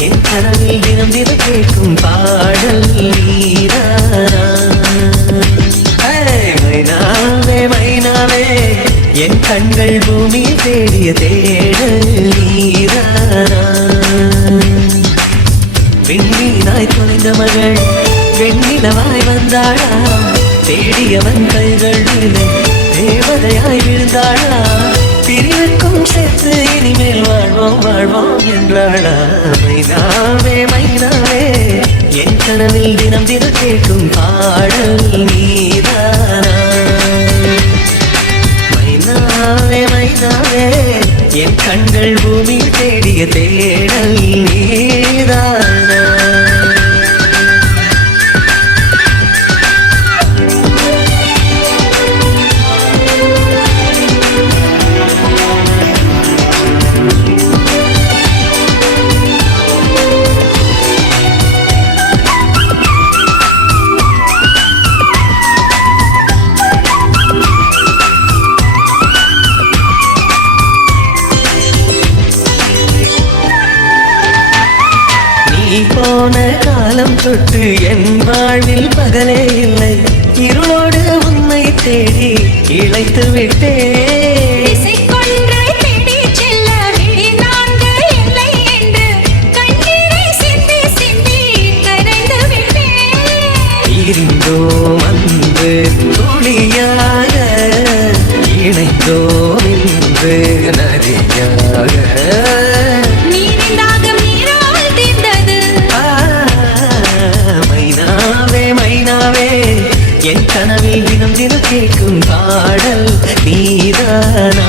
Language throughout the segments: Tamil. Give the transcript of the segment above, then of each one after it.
என் கனவில் தினம் தினம் கேட்கும் பாடல் நீதானா மைனாவே மைனாவே என் கண்கள் பூமியில் தேடிய தேடல் நீதானா விண்மீனாய் தொலைந்த மகள் வெண்ணிலவாய் வந்தாளா தேடியவன் கைகள் தேவதையாய் விழுந்தாளா பிரிவுக்கும் சேர்த்து இனிமேல் வாழ்வோம் வாழ்வோம் என்றாளா மைனாவே மைனாவே என் கனவில் தினம் தினம் கேட்கும் பாடல் நீதானா மைனாவே மைனாவே என் கண்கள் பூமியில் தேடிய தேடல் நீதானா போன காலம் தொட்டு என் வாழ்வில் பகலே இல்லை இருளோடு உன்னை தேடி இழைத்து விட்டேன் இருந்தோம் அன்று துளியாக இணைந்தோம் இன்று நதியாக என் கனவில் தினம் தினம் கேட்கும் பாடல் நீதானா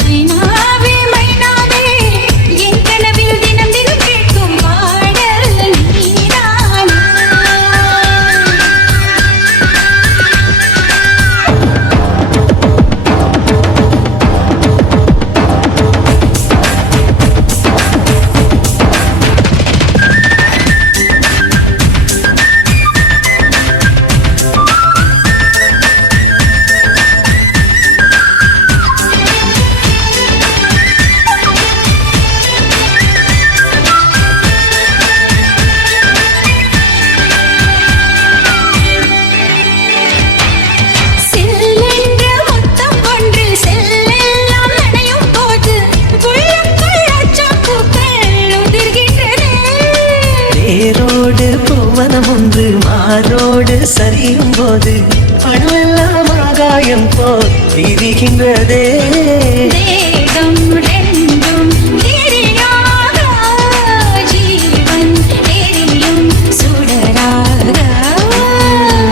மைனாவே மைனாவே என் கனவில் தினம் தினம் கேட்கும் பாடல் நீதானா ஒன்று மாறோடு சரியும் போது அணுவெல்லாம் ஆகாயம் போல் விரிகின்றதே தேகம் ரெண்டும் திரியாக ஜீவன் எரியும் சுடராக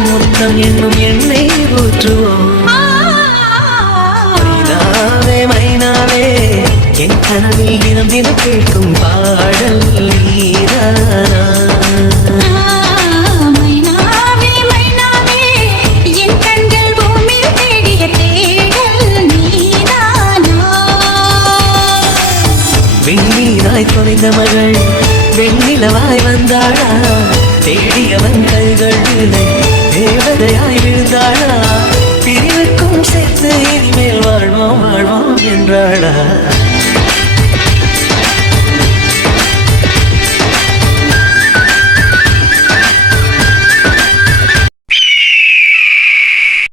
முத்தம் என்னும் எண்ணெய் ஊற்றுவோம் மைனாவே மைனாவே என் கனவில் தினம் தினம் கேட்கும் பாடல் நீதானா விண்மீனாய் தொலைந்த மகள் வெண்ணிலவாய் வந்தாளா தேடியவன் கைகள் தேவதையாய் விழுந்தாளா பிரிவுக்கும் சேர்த்து இனிமேல் வாழ்வோம் வாழ்வோம் என்றாளா